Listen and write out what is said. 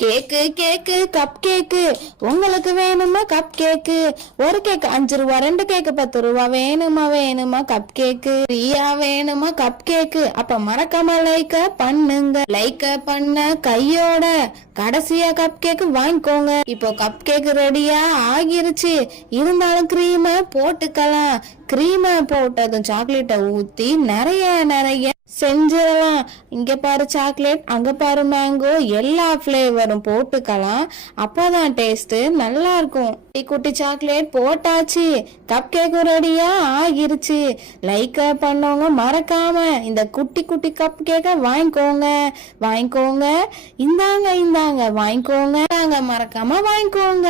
கேக்கு கேக்கு cup cake உங்களுக்கு வேணுமா cup cake? ஒரு கேக்கு 5 ரூபா, 2 கேக்கு 10 ரூபா. வேணுமா கப் கேக்கு? ஃப்ரீயா வேணுமா கப் கேக்கு? அப்ப மறக்காம லைக்க பண்ணுங்க. லைக்க பண்ண கையோட கடைசியா கப் கேக்கு வாங்கிக்கோங்க. இப்போ கப் கேக்கு ரெடியா ஆகிருச்சு. இருந்தாலும் கிரீமை போட்டுக்கலாம். கிரீமை போட்டதும் சாக்லேட்டை ஊத்தி நிறைய செஞ்சிடலாம். இங்க பாரு சாக்லேட், அங்க பாரு மேங்கோ, எல்லா ஃபிளேவரும் போட்டுக்கலாம். அப்பதான் டேஸ்ட் நல்லா இருக்கும். குட்டி சாக்லேட் போட்டாச்சு. கப் கேக்கும் ரெடியா ஆகிருச்சு. லைக் பண்ணவங்க மறக்காம இந்த குட்டி குட்டி கப் கேக்க வாங்கிக்கோங்க. இந்தாங்க வாங்கிக்கோங்க. மறக்காம வாங்கிக்கோங்க.